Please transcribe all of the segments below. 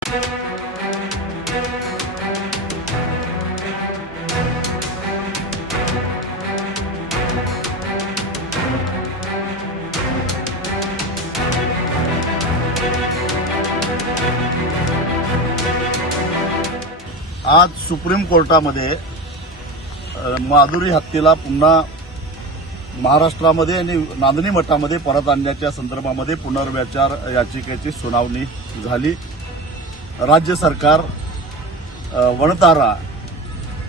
आज सुप्रीम कोर्टामध्ये माधुरी हत्येला पुन्हा महाराष्ट्रामध्ये आणि नांदणी मठामध्ये परत आणण्याच्या संदर्भामध्ये पुनर्विचार याचिकेची सुनावणी झाली। राज्य सरकार, वनतारा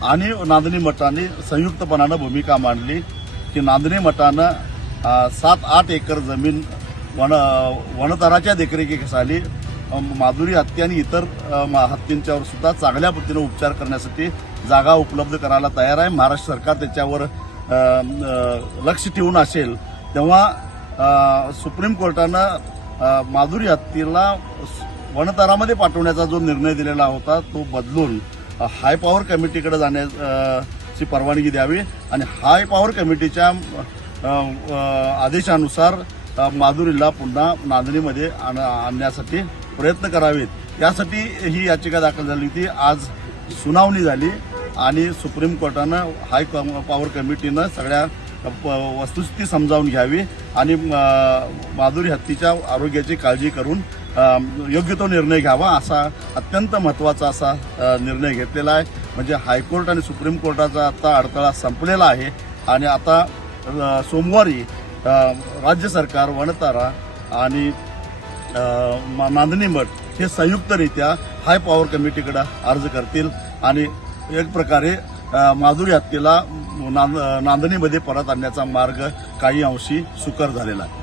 आणि नांदणी मठाने संयुक्तपणानं भूमिका मांडली की नांदणी मठानं 7-8 एकर जमीन वनताराच्या देखरेखीखाली माधुरी हत्या आणि इतर हत्यांच्यावर सुद्धा चांगल्या पद्धतीने उपचार करण्यासाठी जागा उपलब्ध करायला तयार आहे। महाराष्ट्र सरकार त्याच्यावर लक्ष ठेवून असेल तेव्हा सुप्रीम कोर्टानं माधुरी हत्येला वनतारामध्ये पाठवण्याचा जो निर्णय दिलेला होता तो बदलून हाय पॉवर कमिटीकडे जाण्याची परवानगी द्यावी आणि हाय पॉवर कमिटीच्या आदेशानुसार माधुरीला पुन्हा नांदणीमध्ये आणण्यासाठी प्रयत्न करावेत। यासाठी ही याचिका दाखल झाली होती। आज सुनावणी झाली आणि सुप्रीम कोर्टानं हाय पॉवर कमिटीनं सगळ्या वस्तुस्थिती समजावून घ्यावी आणि माधुरी हत्येच्या आरोग्याची काळजी करून योग्य तो निर्णय घ्यावा असा अत्यंत महत्त्वाचा असा निर्णय घेतलेला आहे। म्हणजे हायकोर्ट आणि सुप्रीम कोर्टाचा आता अडथळा संपलेला आहे आणि आता सोमवारी राज्य सरकार, वनतारा आणि नांदणी मठ हे संयुक्तरित्या हाय पॉवर कमिटीकडे अर्ज करतील आणि एक प्रकारे माधुरी हत्येला नांदणीमध्ये परत आणण्याचा मार्ग काही अंशी सुकर झालेला आहे।